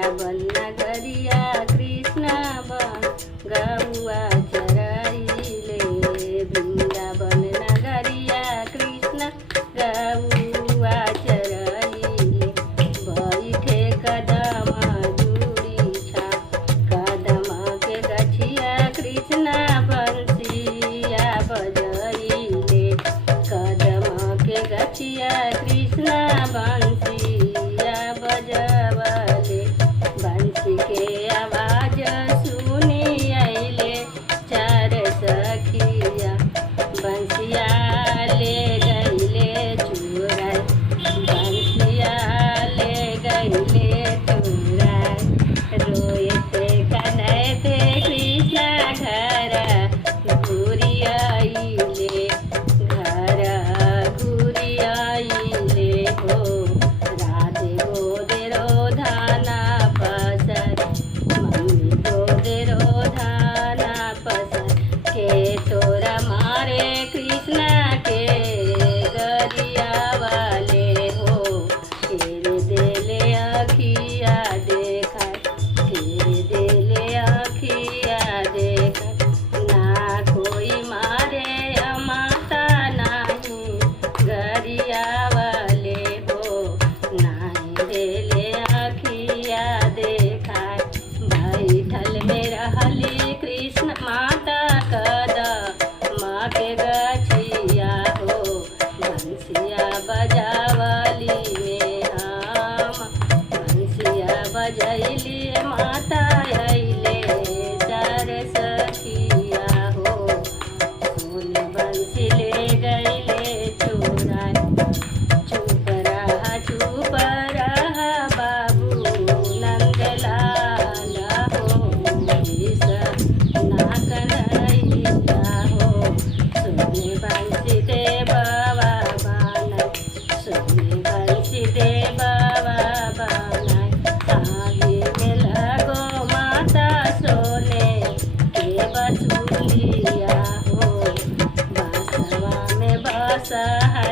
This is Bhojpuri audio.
वृंदावन नगरिया कृष्ण बन गौआ चराइले। वृंदावन नगरिया कृष्ण गौआ चराइले। बैठे कदम जुड़ी छा कदम के गछिया कृष्ण बंसिया बजइले। कदम के गछिया कृष्ण बंसिया बजवले। बंसी के आवाज सुनी अइले चार सखिया। बंसिया ले गइले चुराए। बंसिया ले गइले चुराए। रोएते कनैते कृष्ण घर घुरी अइले। घर घुरी अइले हो। राधे गोदे रोधाना पसर। मम्मी गोदे रोधाना पसर। के तोरा मारे कृष्ण के गरिया वाले हो। तेरे देले अखिया देखा। तेरे देले अखिया देखा। ना कोई मारे माता नहीं गरिया वाले हो। नहीं देले अखिया देखा। बैठल में रहली कृष्ण माता कदम के गछिया हो। बंसिया बजावली में हम। बंसिया बजैली माता अइले चार सखिया हो। सोन बंसी ले गइले चुराए। चुप रहा बाबू नंदलाल हो। विष ना कन्हैया हो। सोने बंसी दे बाबा बनाए। सोने बंसी दे बाबा बनाए। आगे में लगो माता सोने के बसुलिया हो। बांसवा में बस है